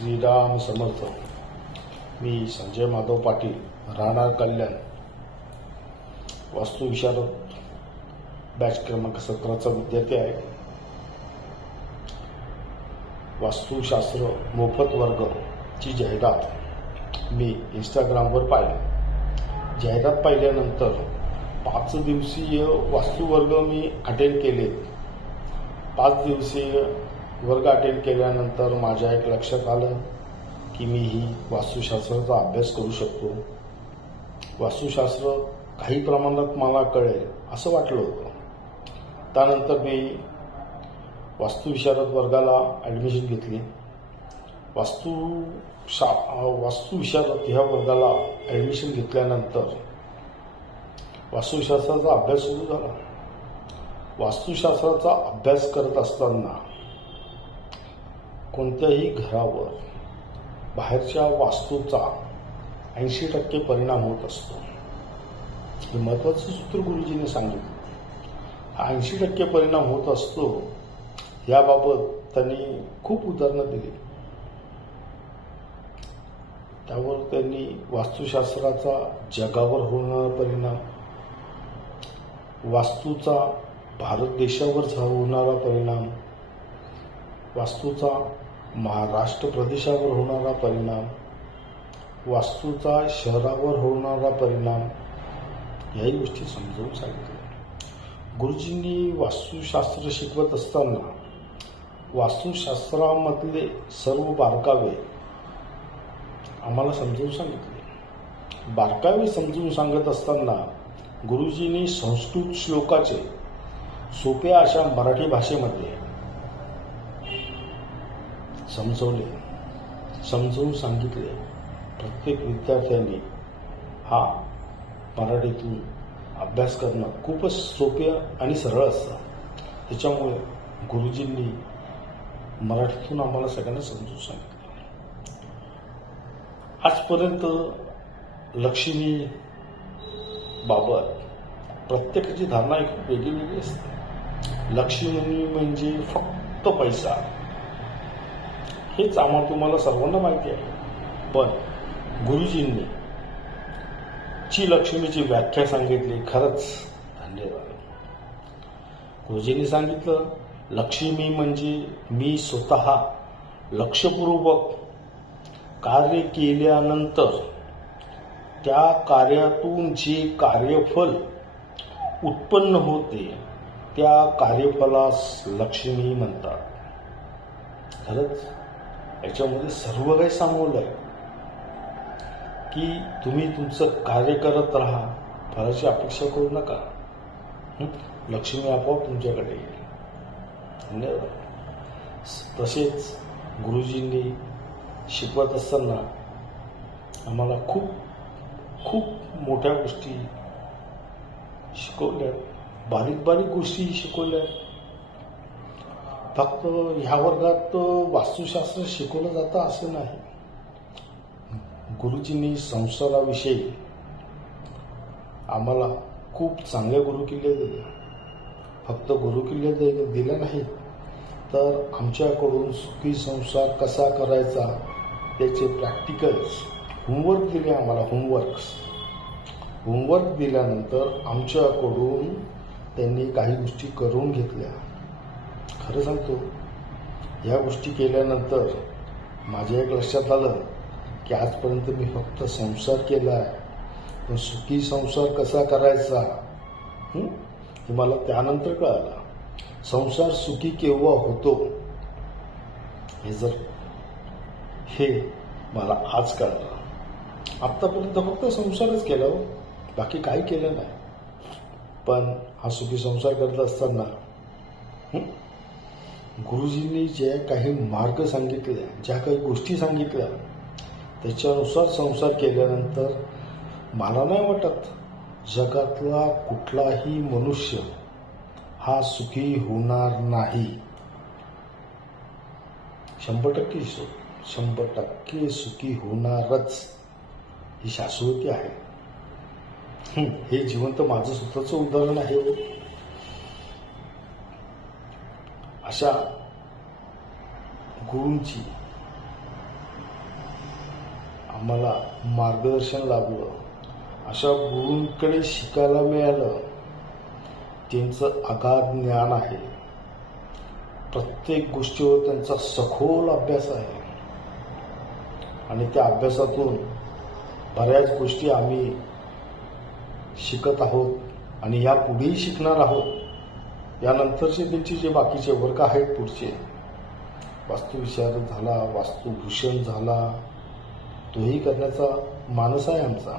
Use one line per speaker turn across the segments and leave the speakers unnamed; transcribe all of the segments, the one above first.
श्रीराम समर्थ. मी संजय माधव पाटील राहणार कल्याण. वास्तुविशारद बॅच क्रमांक सतराचा विद्यार्थी आहे. वास्तुशास्त्र मोफत वर्गची जाहिरात मी इंस्टाग्रामवर पाहिली. जाहिरात पाहिल्यानंतर पाच दिवसीय वास्तुवर्ग मी अटेंड केले पाच दिवसीय वर्ग अटेंड केल्यानंतर माझ्या एक लक्षात आलं की मी ही वास्तुशास्त्राचा अभ्यास करू शकतो. वास्तुशास्त्र काही प्रमाणात मला कळेल असं वाटलं होतं. त्यानंतर मी वास्तुविशारद वर्गाला ॲडमिशन घेतली. वास्तू शा वास्तुविशारद ह्या वर्गाला ॲडमिशन घेतल्यानंतर वास्तुशास्त्राचा अभ्यास सुरू झाला. वास्तुशास्त्राचा अभ्यास करत असताना कोणत्याही घरावर बाहेरच्या वास्तूचा ऐंशी टक्के परिणाम होत असतो. हे महत्वाचं सूत्र गुरुजीने सांगितलं. हा ऐंशी टक्के परिणाम होत असतो याबाबत त्यांनी खूप उदाहरणं दिली. त्यावर त्यांनी वास्तुशास्त्राचा जगावर होणारा परिणाम वास्तूचा भारत देशावर होणारा परिणाम वास्तूचा महाराष्ट्र प्रदेशावर होणारा परिणाम वास्तूचा शहरावर होणारा परिणाम याही गोष्टी समजावून सांगितल्या गुरुजींनी वास्तुशास्त्र शिकवत असताना वास्तुशास्त्रामधले सर्व बारकावे आम्हाला समजावून सांगितले. बारकावे समजून सांगत असताना गुरुजींनी संस्कृत श्लोकाचे सोप्या अशा मराठी भाषेमध्ये समजवले. समजवून सांगितले प्रत्येक विद्यार्थ्यांनी हा मराठीतून अभ्यास करणं खूपच सोपे आणि सरळ असतं. त्याच्यामुळे गुरुजींनी मराठीतून आम्हाला सगळ्यांना समजून सांगितलं. आजपर्यंत लक्ष्मी बाबत प्रत्येकाची धारणा एक वेगळी वेगळी असते. लक्ष्मी म्हणजे फक्त पैसा. हेच आम्हाला तुम्हाला सर्वांना माहिती आहे. पण गुरुजींनी ची लक्ष्मीची व्याख्या सांगितली खरंच धन्यवाद. गुरुजींनी सांगितलं लक्ष्मी म्हणजे मी स्वतः लक्षपूर्वक कार्य केल्यानंतर त्या कार्यातून जे कार्यफल उत्पन्न होते त्या कार्यफलास लक्ष्मी म्हणतात. खरंच याच्यामध्ये सर्व काही सामावलं आहे. की तुम्ही तुमचं कार्य करत राहा फळाची अपेक्षा करू नका. लक्ष्मी आपोआप तुमच्याकडे येईल. धन्यवाद. तसेच गुरुजींनी शिकवत असताना आम्हाला खूप खूप मोठ्या गोष्टी शिकवल्या. बारीक बारीक गोष्टी शिकवल्या. फक्त ह्या वर्गात वास्तुशास्त्र शिकवलं जातं असं नाही. गुरुजींनी संसाराविषयी आम्हाला खूप चांगल्या गुरुकिल्ले दिले. फक्त गुरुकिल्ले दे दिले नाहीत तर आमच्याकडून सुखी संसार कसा करायचा त्याचे प्रॅक्टिकल्स होमवर्क दिले आम्हाला होमवर्क्स होमवर्क दिल्यानंतर आमच्याकडून त्यांनी काही गोष्टी करून घेतल्या. खरं सांगतो या गोष्टी केल्यानंतर माझ्या एक लक्षात आलं की आजपर्यंत मी फक्त संसार केला आहे. पण सुखी संसार कसा करायचा? हे? मला त्यानंतर कळालं. संसार सुखी केव्हा होतो? हे जर हे मला आज कळलं. आत्तापर्यंत फक्त संसारच केला हो. बाकी काही केलं नाही. पण हा सुखी संसार करत असताना गुरुजींनी जे काही मार्ग सांगितले ज्या काही गोष्टी सांगितल्या त्याच्यानुसार संसार केल्यानंतर मला नाही वाटत जगातला कुठलाही मनुष्य हा सुखी होणार नाही. शंभर टक्के शंभर टक्के सुखी होणारच ही शाश्वती आहे. हे जिवंत माझं स्वतःचं उदाहरण आहे. अशा गुरूंची आम्हाला मार्गदर्शन लाभलं. अशा गुरूंकडे शिकायला मिळालं. त्यांचं अगाध ज्ञान आहे. प्रत्येक गोष्टीवर त्यांचा सखोल अभ्यास आहे. आणि त्या अभ्यासातून बऱ्याच गोष्टी आम्ही शिकत आहोत आणि या पुढेही शिकणार आहोत. यानंतरचे त्यांचे जे बाकीचे वर्ग आहेत पुढचे वास्तुविशारद झाला वास्तुभूषण झाला तोही करण्याचा मानस आहे आमचा.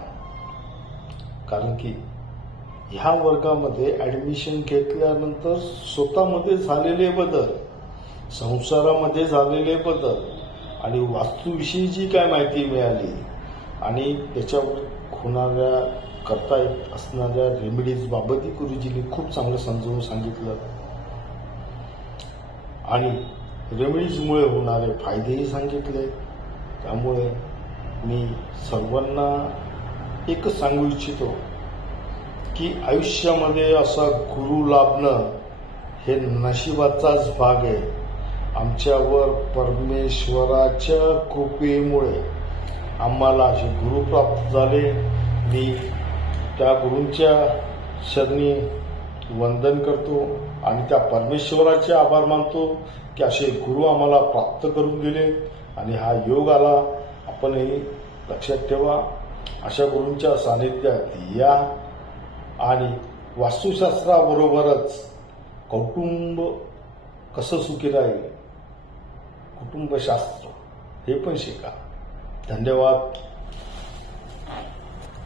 कारण की ह्या वर्गामध्ये ॲडमिशन घेतल्यानंतर स्वतःमध्ये झालेले बदल संसारामध्ये झालेले बदल आणि वास्तूविषयी जी काय माहिती मिळाली आणि त्याच्यावर होणाऱ्या करता येत असणाऱ्या रेमेडीजबाबतही गुरुजींनी खूप चांगलं समजावून सांगितलं. आणि रेमेडीजमुळे होणारे फायदेही सांगितले. त्यामुळे मी सर्वांना एकच सांगू इच्छितो की आयुष्यामध्ये असा गुरु लाभणं हे नशिबाचाच भाग आहे. आमच्यावर परमेश्वराच्या कृपेमुळे आम्हाला असे गुरु प्राप्त झाले. मी त्या गुरूंच्या शरणी वंदन करतो आणि त्या परमेश्वराचे आभार मानतो की असे गुरु आम्हाला प्राप्त करून दिले आणि हा योग आला. आपणही लक्षात ठेवा. अशा गुरूंच्या सानिध्यात या आणि वास्तुशास्त्राबरोबरच कौटुंब कसं सुखी राहील? कुटुंबशास्त्र. हे पण शिका. धन्यवाद.